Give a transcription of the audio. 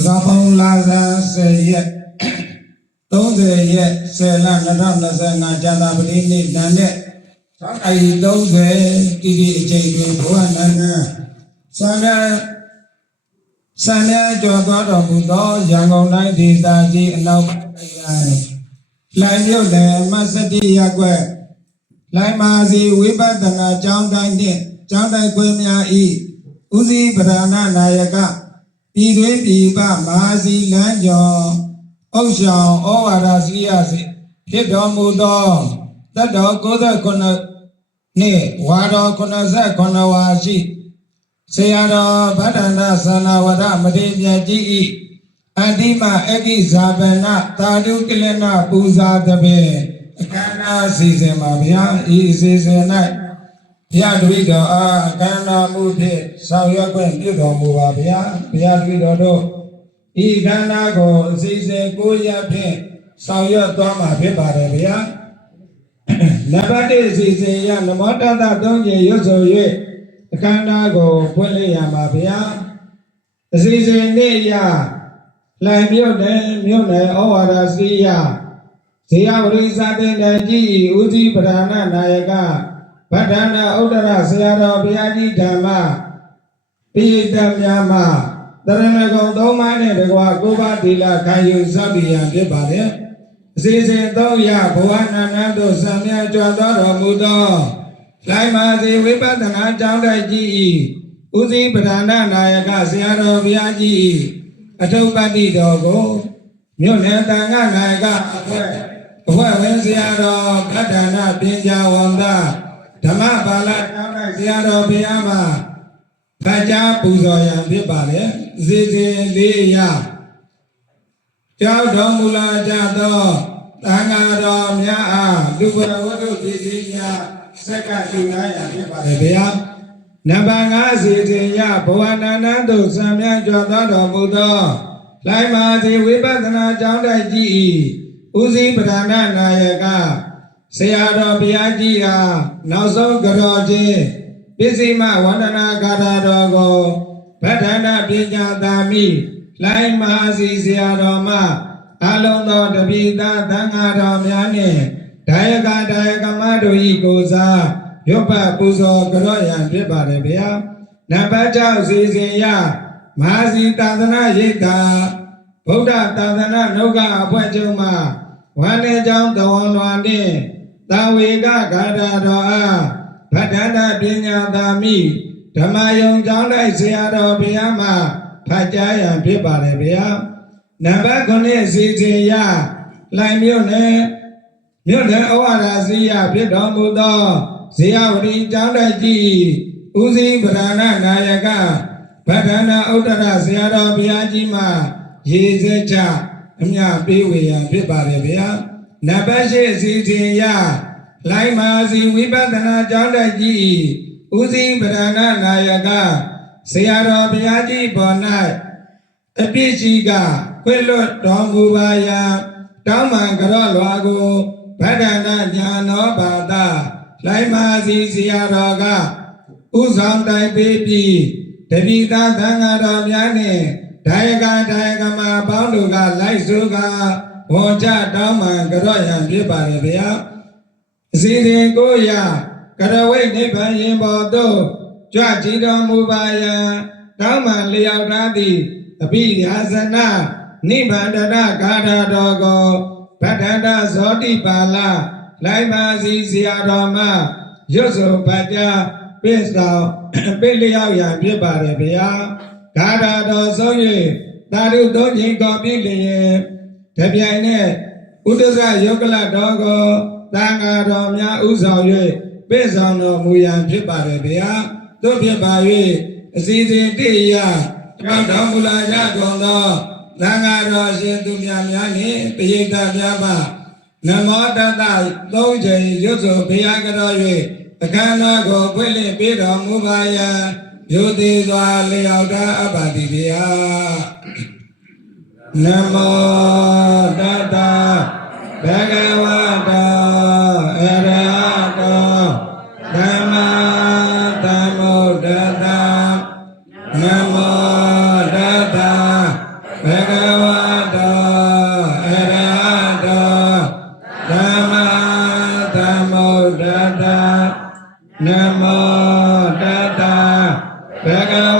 သဘာပေါင်းလာဇန်10ရက်30ရက်10လ2025ကျန်တာပတိနေ့တန်တဲ့သောတာရီ30တိတိအချိန်တွင်ဘဝနန္ဒသံဃာဆံရကြော်သွားတော်မူသောရန်ကုန်တိုင်းဒေသကြီးအနောက်ပိုင်းလိုင်မြို့နယ်မဆတိရက်ွက်လိုင်မာစီဝိပဿနာကျောင်းတိုင်းနှင့်ကျောင်းတိုင်းခွင့်များဤဦးစီးပဓာနာနာယက ပြည်တွင်းပြည်ပမဟာစီလမ်းကျော်အုတ်ဆောင်ဩဝါဒစီရစီဖြစ်တော်မူသောတတ်တော်69နှစ်ဝါတော်89ဝါရှိဆရာတော်ဗဒ္ဒန္တသနာဝရမတိမြတ်ကြီးဤအန္တိမအက္ခိဇာပနသာဓုကလနပူဇာတပေအခမ်းအနားစီစဉ်ပါဗျာဤအစီစဉ်၌ ဘုရားတပည့်တော်အားအခမ်းအနားမှုဖြင့်ဆောင်ရွက်ခွင့်ပြုတော်မူပါဗျာဘုရားတပည့်တော်တို့ဤခန္ဓာကိုအစီအစဉ်ကိုရဖြင့်ဆောင်ရွက်သွားမှာဖြစ်ပါတယ်ဗျာနံပါတ်1အစီအစဉ်ရနမောတတသုံးကျင်ရွတ်ဆို၍အခမ်းအနားကိုဖွင့်လှစ်ရမှာဗျာအစီအစဉ်နေ့ရလှိုင်မြို့နယ်မြို့နယ်ဩဝါဒစရိယဇေယဝရိသတင်တကြီးဦးစီးပဓာနနာယက ဗဒ္ဒနာဥဒ္ဒရဆရာတော်ဘုရားကြီးဓမ္မပိဋကများမှာတရဏဂုံသုံးပါးနဲ့တကွာကိုးပါးသီလခံယူစပ်ပြရန်ဖြစ်ပါတယ်။အစီအစဉ်သုံးရဘဝနာနန္တုစံမြကြွတော်တော်မူသောလိုင်မာစီဝိပဿနာကျောင်းတိုက်ကြီးဤဦးစီးပဓာနနာယကဆရာတော်ဘုရားကြီးဤအထုပ်ပတ္တိတော်ကိုမြို့နယ်တန်ခါနာယကအဖွဲ့အဖွဲ့ဝင်ဆရာတော်ဗဒ္ဒနာပညာဝန္တာ ဓမ္မပါဠိကျောင်း၌ဆရာတော်ဘုရားမှာဗတ်ကြားပူဇော်ရန်ဖြစ်ပါတယ်။ဇေဇေလေးရကြောက်တော်မူလာကြသောသံဃာတော်များအားလူပရဝတ္ထုပြည်စည်းများဆက်ကတူနာရန်ဖြစ်ပါတယ်ဗျာ။နံပါတ်5ဇေဇေယဘဝနာနန္တုစံမြတ်ကျော်သောတော်မူသောလိုင်မာစီဝိပဿနာကျောင်းတိုက်ကြီး၏ဦးစီးပဓာနနာယက ဆရာတော်ဘုရားကြီးဟာနောက်ဆုံးကတော်ချင်းပစ္စည်းမဝန္ဒနာကာရတော်ကိုဗဒ္ဒနာပညာသာမိလိုင်းမဟာစီဆရာတော်မှအလုံးသောတပိသားသံဃာတော်များနှင့်ဒါယကဒါယကမတို့ဤကိုစားရွတ်ပတ်ပူဇော်ကြောရန်ဖြစ်ပါတယ်ဗျာနံပါတ်6စီစဉ်ရမဟာစီသာသနာရိပ်သာဗုဒ္ဓသာသနာနှုတ်ကအဖွဲ့ချုပ်မှဝန္ဒေကျောင်းတဝန်လွန်နှင့် တာဝေကဂါထာတော်အားဗဒ္ဒနာပညာသာမိဓမ္မယုံကျောင်းလိုက်ဆရာတော်ဘုရားမှာဖတ်ကြားရန်ဖြစ်ပါတယ်ဗျာနံပါတ်9စီစဉ်ရလိုင်မြို့နယ်မြို့နယ်ဩဝါဒစီရဖြစ်တော်မူသောဇေယဝရီကျောင်းတိုက်ကြီးဦးစီးဗရဏနာယကဗဒ္ဒနာဥဒ္ဒရဆရာတော်ဘုရားကြီးမှာရေစက်ချအမြပေးဝေရန်ဖြစ်ပါတယ်ဗျာ နံပါတ်ရှိအစီအစဉ်ရလိုင်းမာစီဝိပဿနာကျောင်းတိုက်ကြီးဦးစီးဗရဏနာယကဆရာတော်ဘုရားကြီးပေါ်၌အပြည့်ရှိကခွင့်လွတ်တော်မူပါရာတောင်းပန်ကြော့လွာကိုဗဒ္ဒနာညာနောဘာသာလိုင်းမာစီဆရာတော်ကဥဆောင်တိုင်ပေးပြီးတပိသားသံဃာတော်များနှင့်ဒါယကဒါယကမပေါင်းတို့ကလိုက်ဆိုက ဝန်ချတောင်းမှန်ကြော့ရန်ဖြစ်ပါလေဗျာအစီအစဉ်ကိုရကရဝိတ်နိဗ္ဗာန်ရင်ပေါ်သို့ကြွကြည်တော်မူပါယံတောင်းမှန်လျောက်ထားသည့်အပိယာဇနနိဗ္ဗာန်တရဂါထာတော်ကိုဗဒ္ဒန္တဇောတိပါဠလိုက်ပါစီဆရာတော်မှရွတ်ဆိုပတ်ကြပိစ္ဆောပိလျောက်ရန်ဖြစ်ပါလေဗျာဂါထာတော်ဆုံး၍သာဓုသုံးချိန်ကောပြည့်လျင် တပြိုင်နက်ဥဒ္ဒဇယုတ်ကလတော်ကိုတန်ဃာတော်များဥဆောင်၍ပြေဆောင်တော်မူရန်ဖြစ်ပါတယ်ဗျာတို့ဖြစ်ပါ၍အစီအစဉ်တည်းရကြောင့်တော်မူလာကြကုန်သောသံဃာတော်ရှင်သူများများနှင့်ပရိသတ်များမှနမောတတသုံးချိန်ရွတ်ဆိုဘုရားကြော၍အခမ်းအနားကိုဖွင့်လှစ်ပေးတော်မူပါယံယုတိစွာလျောက်တာအပ္ပတိဗျာ နမောတတဘဂဝတာအရဟတောဓမ္မသမ္ဗုဒ္ဓတာနမောတတဘဂဝတာအရဟတောဓမ္မသမ္ဗုဒ္ဓတာနမောတတဘဂဝ